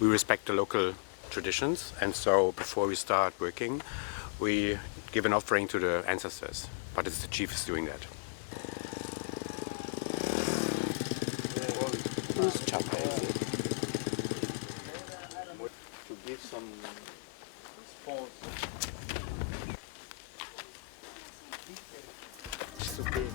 we respect the local traditions, and so before we start working, we give an offering to the ancestors, but it's the chief who's doing that. To give some response. It's okay.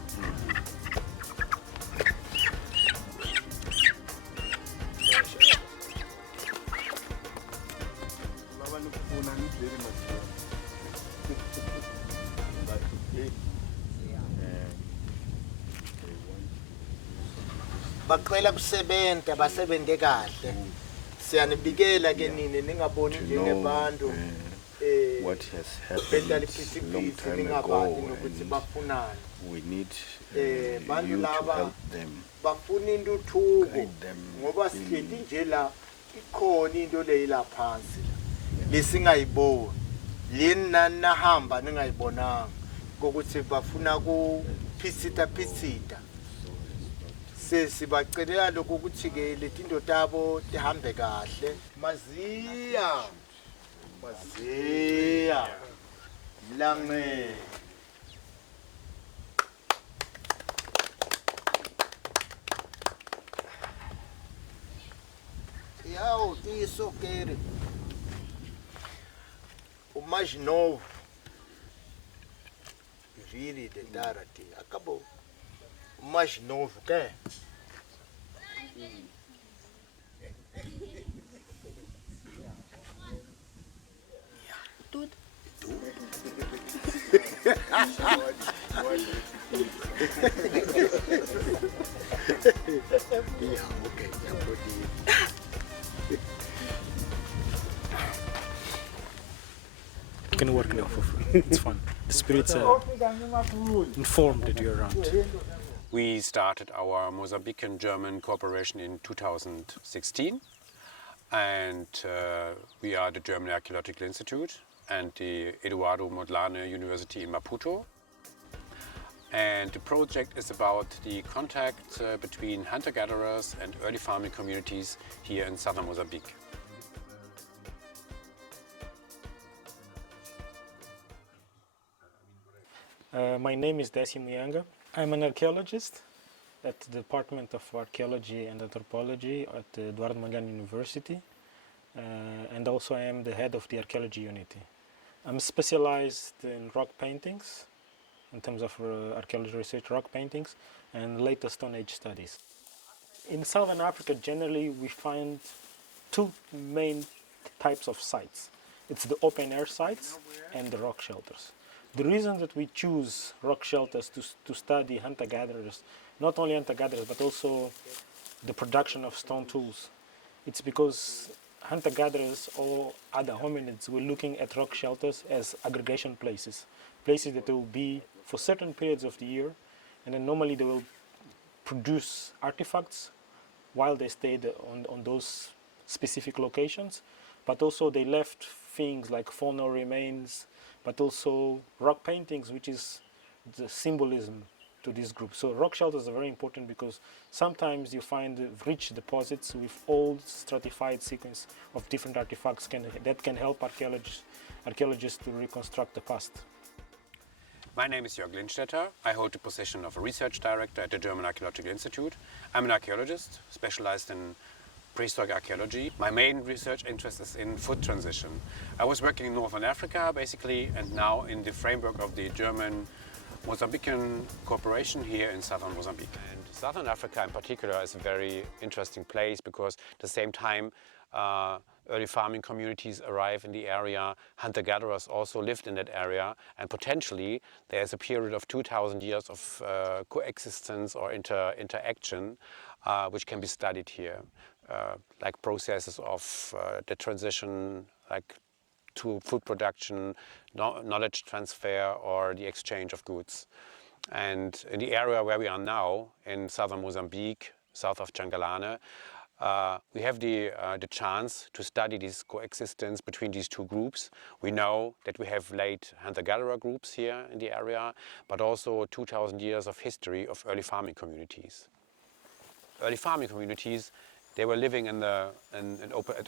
Bacela kusebenta basebente kahle. Siyanibikela ke nini ningaboni njengebantu what has happened long time ago, and we need you to help them, bafuna intuthuko guide them ngoba sihleli nje la ikhona into leyila phansi lesingayiboni lena nahamba ningayibonanga ukuthi bafuna ku phitsita sibacelela lokho ukuthi ke letinto tabo tihambe kahle maziya lange yawo tisokeri umajno really the darati akabo umajno ke You can work now for free. It's fun. The spirits are informed that you're around. We started our Mozambican-German cooperation in 2016, and we are the German Archaeological Institute and the Eduardo Mondlane University in Maputo. And the project is about the contact between hunter-gatherers and early farming communities here in southern Mozambique. My name is Desi Muyanga. I'm an archaeologist at the Department of Archaeology and Anthropology at the Eduardo Mondlane University, and also I am the head of the archaeology unit. I'm specialized in rock paintings, in terms of archaeology research, rock paintings, and later Stone Age studies. In Southern Africa, generally, we find two main types of sites. It's the open-air sites and the rock shelters. The reason that we choose rock shelters to study hunter-gatherers, not only hunter-gatherers, but also the production of stone tools, it's because hunter-gatherers or other hominids were looking at rock shelters as aggregation places, places that will be for certain periods of the year, and then normally they will produce artifacts while they stayed on those specific locations, but also they left things like faunal remains, but also rock paintings, which is the symbolism to this group. So rock shelters are very important because sometimes you find rich deposits with old stratified sequence of different artifacts that can help archaeologists to reconstruct the past. My name is Jörg Lindstetter. I hold the position of a research director at the German Archaeological Institute. I'm an archaeologist specialized in prehistoric archaeology. My main research interest is in food transition. I was working in Northern Africa basically, and now in the framework of the German Mozambican cooperation here in southern Mozambique. And southern Africa in particular is a very interesting place because at the same time early farming communities arrive in the area, hunter-gatherers also lived in that area, and potentially there's a period of 2,000 years of coexistence or interaction which can be studied here. Like processes of the transition like to food production, knowledge transfer, or the exchange of goods. And in the area where we are now, in southern Mozambique, south of Jangalane, we have the chance to study this coexistence between these two groups. We know that we have late hunter-gatherer groups here in the area, but also 2,000 years of history of early farming communities. Early farming communities they were living in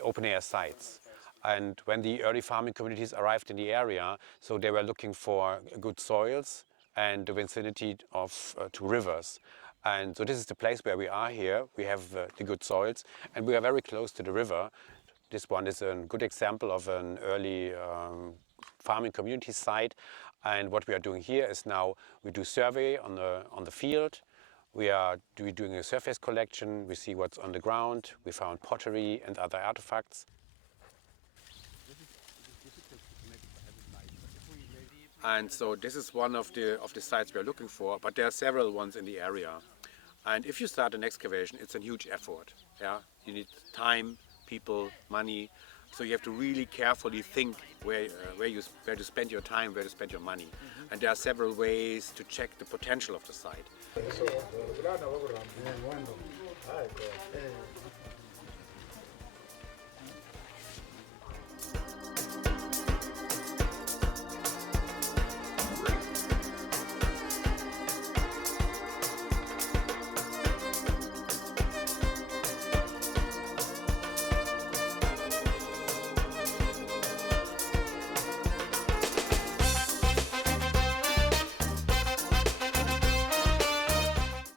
open air sites. And when the early farming communities arrived in the area, so they were looking for good soils and the vicinity of to rivers. And so this is the place where we are here. We have the good soils and we are very close to the river. This one is a good example of an early farming community site. And what we are doing here is now we do survey on the field. We are doing a surface collection. We see what's on the ground. We found pottery and other artifacts. And so this is one of the sites we are looking for, but there are several ones in the area. And if you start an excavation, it's a huge effort. Yeah, you need time, people, money. So you have to really carefully think where to spend your time, where to spend your money. And there are several ways to check the potential of the site.